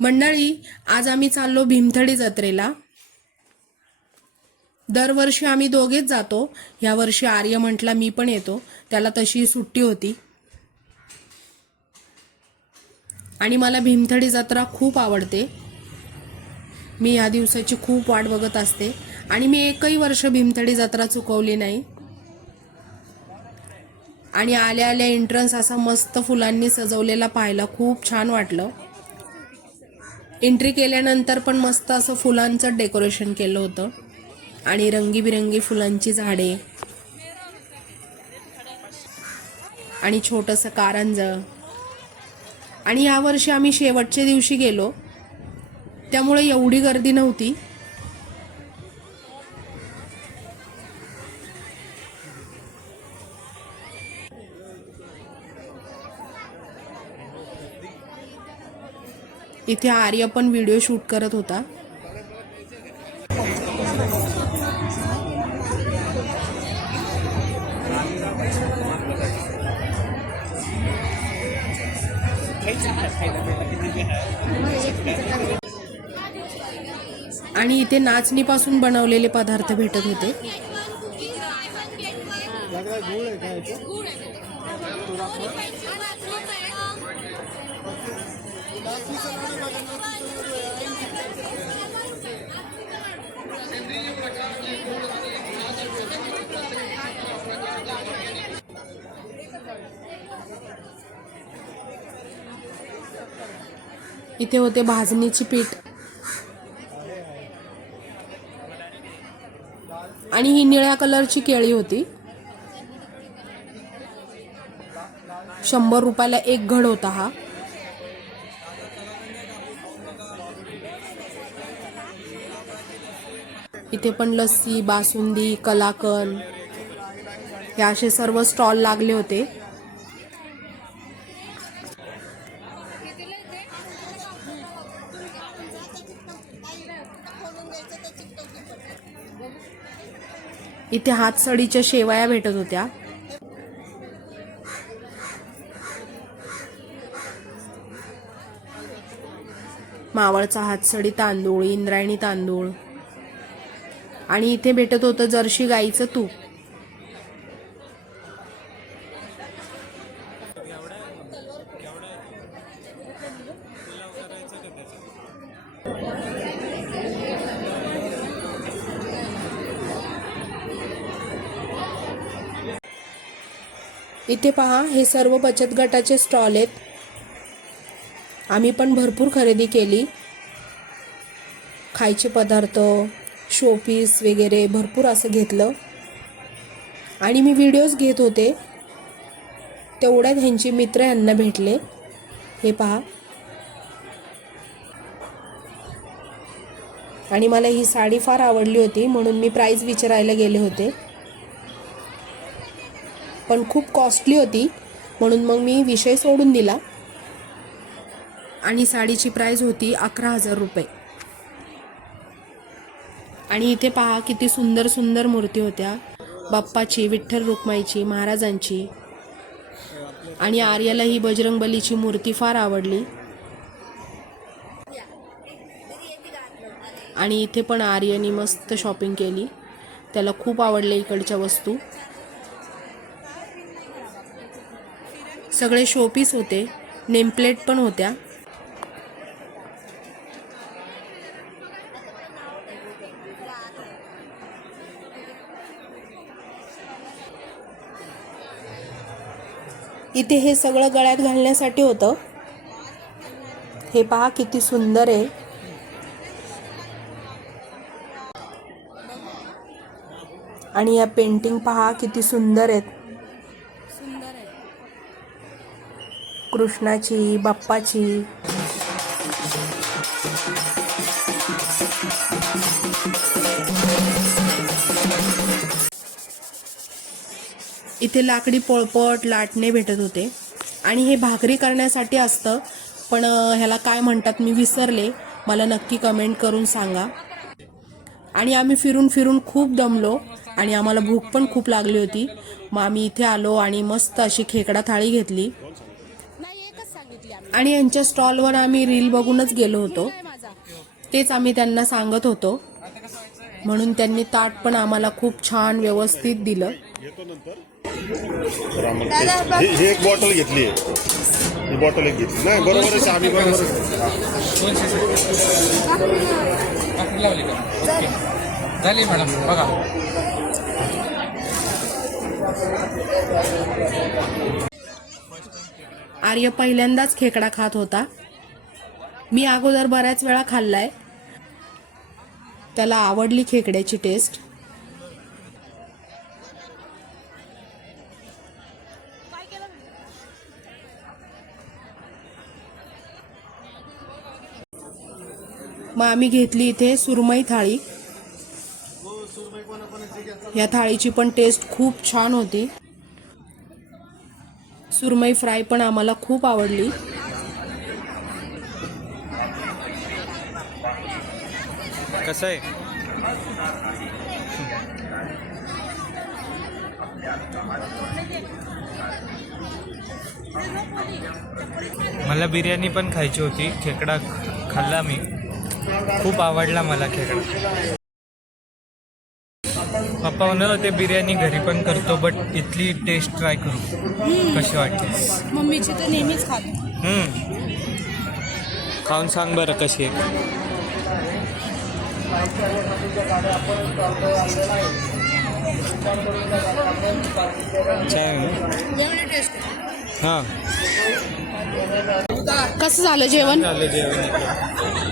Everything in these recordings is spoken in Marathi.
मंडळी, आज आम्ही चाललो भीमथडी जत्रेला। दरवर्षी आम्ही दोघेच जातो। या वर्षी आर्य म्हटला मी पण येतो, त्याला तशी सुट्टी होती। आणि मला भीमथडी जत्रा खूप आवडते। मी या दिवसाची खूप वाट बघत असते आणि मी एकही वर्ष भीमथडी जत्रा चुकवली नाही। आणि आल्या आल्या एंट्रन्स असा मस्त फुलांनी सजवलेला पाहायला खूप छान वाटलं। एंट्री केल्यानंतर पण मस्त असं फुलांचं डेकोरेशन केलं होतं आणि रंगीबिरंगी फुलांची झाडे आणि छोटंसं कारंजं। आणि यावर्षी आम्ही शेवटच्या दिवशी गेलो, त्यामुळे एवढी गर्दी नव्हती। इथे आर्य पण व्हिडिओ शूट करत होता। आणि इथे नाचणीपासून बनवलेले पदार्थ भेटत होते। इथे होते भाजणीची पीठ आणि ही निळ्या कलरची केळी होती। 100 रुपयाला एक घड होता हा। इथे पण लस्सी, बासुंदी, कलाकंद हे असे सर्व स्टॉल लागले होते। इथे हातसडीच्या शेवया भेटत होत्या। मावळचा हातसडी तांदूळ, इंद्रायणी तांदूळ आणि इथे भेटत होतं जर्सी गाईचं तूप। इथे पहा, हे सर्व बचत गटाचे स्टॉल आहेत। आम्ही पण भरपूर खरेदी केली। खायचे पदार्थ, शोपीस वगैरे भरपूर असं घेतलं आणि मी व्हिडिओज घेत होते, तेवढ्यात ह्यांचे मित्र यांना भेटले। हे पहा, आणि मला ही साडी फार आवडली होती म्हणून मी प्राइस विचारायला गेले होते, पण खूप कॉस्टली होती म्हणून मग मी विषय सोडून दिला। आणि साडीची प्राइस होती 11,000 रुपये। आणि इथे पहा किती सुंदर सुंदर मूर्ती होत्या, बाप्पाची, विठ्ठल रुक्माईची, महाराजांची। आणि आर्याला ही बजरंगबलीची मूर्ती फार आवडली। आणि इथे पण आर्याने मस्त शॉपिंग केली, त्याला खूप आवडले इकडच्या वस्तू। सगळे शोपीस होते, नेमप्लेट पण होत्या। इथे हे सगळं गळ्यात घालण्यासाठी होतं। हे पहा किती सुंदर आहे। आणि या पेंटिंग पहा किती सुंदर आहेत, कृष्णाची, बाप्पाची। इथे लाकडी पोळपट, लाटणे भेटत होते आणि हे भाकरी करण्यासाठी असतं, पण ह्याला काय म्हणतात मी विसरले, मला नक्की कमेंट करून सांगा। आणि आम्ही फिरून फिरून खूप दमलो आणि आम्हाला भूक पण खूप लागली होती। मग आम्ही इथे आलो आणि मस्त अशी खेकडा थाळी घेतली। आणि यांच्या स्टॉलवर आम्ही रील बघूनच गेलो होतो, तेच आम्ही त्यांना सांगत होतो, म्हणून त्यांनी ताट पण आम्हाला खूप छान व्यवस्थित दिलं. ही एक बॉटल घेतली, ही बॉटल एक घेतली नाही, बरोबरच आम्ही बरोबर झाली मॅडम. बघा आर्य पहिल्यांदाच खेकडा खात होता. मी अगोदर बऱ्याच वेळा खाल्लाय. त्याला आवडली खेकड्याची टेस्ट. मग आम्ही घेतली इथे सुरमई थाळी. या थाळीची पण टेस्ट खूप छान होती. सुरमई फ्राय पण आम्हाला खूप आवडली. कसं आहे? मला बिर्याणी पण खायची होती. खेकडा खाल्ला मी, खूप आवडला मला खेकडा. पप्पा म्हणत होते बिर्याणी घरी पण करतो, बट इथली टेस्ट ट्राय करू कशी वाटते. मम्मीची तर नेहमीच खाते. खाऊन सांग बरं कशी आहे. हां, कसं झालं जेवण? झालं जेवण.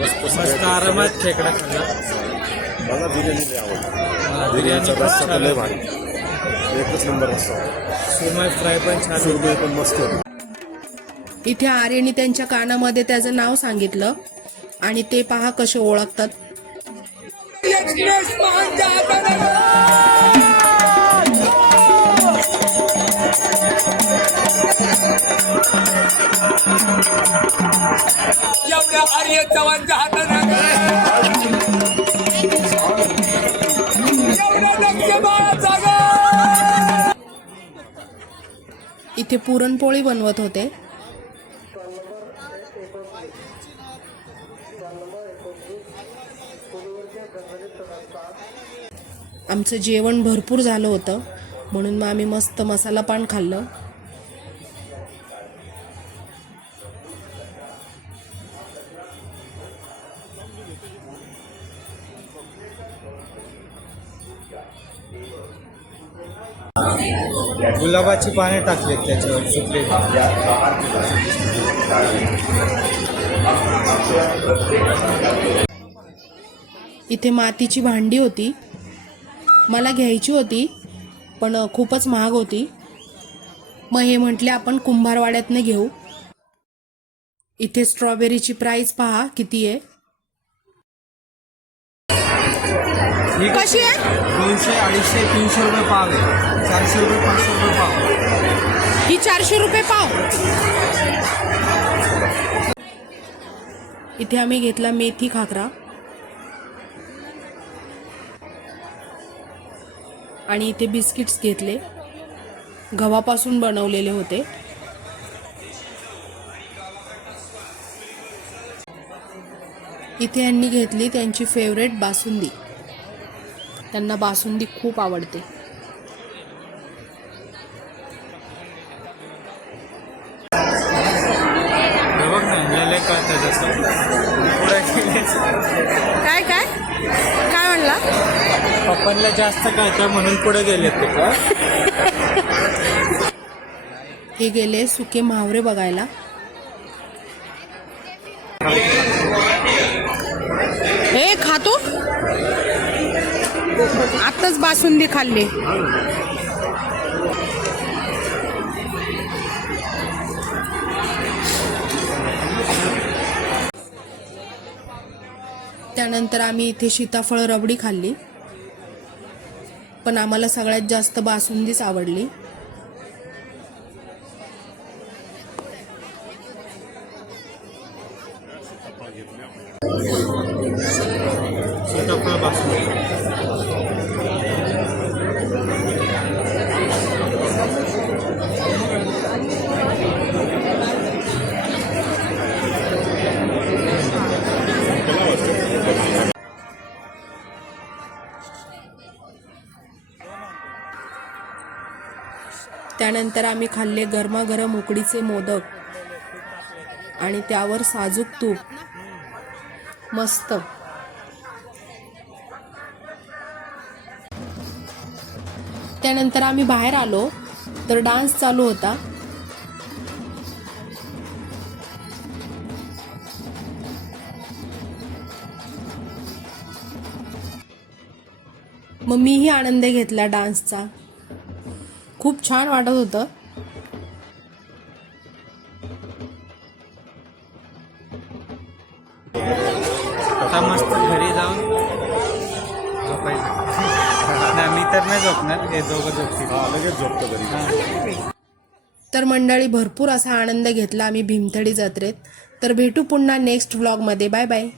मस्त आरामात खेकडा खाल्ला. मला बिर्याणी आवडते. बिर्याणी रस्सा खूप छान लय होती. भारी, एकच नंबर रस्सा. सुरमई फ्राय पण छान होती. सुरमई पण मस्त होती. इथे आर्यनी त्यांच्या कानामध्ये त्याचं नाव सांगितलं आणि ते पहा कसे ओळखतात. एवढ्या आर्य चव्हाणच्या हाताने इथे पुरणपोळी बनवत होते. आमचं जेवण भरपूर झालं होतं, म्हणून मग आम्ही मस्त मसाला पान खाल्लं. गुलाबाची पाने टाकलेत त्याच्यावर सुकले. इथे मातीची भांडी होती. मला घ्यायची होती पण खूपच महाग होती. मग हे म्हटले आपण कुंभारवाड्यातनं घेऊ. इथे स्ट्रॉबेरीची प्राइस पहा किती आहे. कशी आहे? 200, 250, 300 रुपये पाव आहे. 400 रुपये, 500 रुपये पाव. ही 400 रुपये पाव. इथे आम्ही घेतला मेथी खाकरा आणि इथे बिस्किट्स घेतले, गव्हापासून बनवलेले होते. इथे यांनी घेतली त्यांची फेवरेट बासुंदी. त्यांना बासुंदी खूप आवडते. बघ ना, याला कळतं जसं पुढे काय काय काय म्हणला? पप्पांना जास्त कळतं म्हणून पुढे गेलेत ते का. हे गेले सुके म्हावरे बघायला. हे खातो आत्ताच बासुंदी खाल्ली. त्यानंतर आम्ही इथे सीताफळ रबडी खाल्ली, पण आम्हाला सगळ्यात जास्त बासुंदीच आवडली. सीताफळ बासुंदी. त्यानंतर आम्ही खाल्ले गरमागरम उकडीचे मोदक आणि त्यावर साजूक तूप. मस्त. त्यानंतर आम्ही बाहेर आलो तर डान्स चालू होता. मग मीही आनंद घेतला डान्सचा. खूप छान वाटत होतं. आता मस्त घरी जाऊन झोपायचं. नाही, मी तर नाही झोपणार, हे दोघं झोपतील. लगेच झोपतो घरी. तर मंडळी भरपूर असा आनंद घेतला आम्ही भीमथडी जत्रेत. तर भेटू पुन्हा नेक्स्ट व्लॉगमध्ये. Bye bye.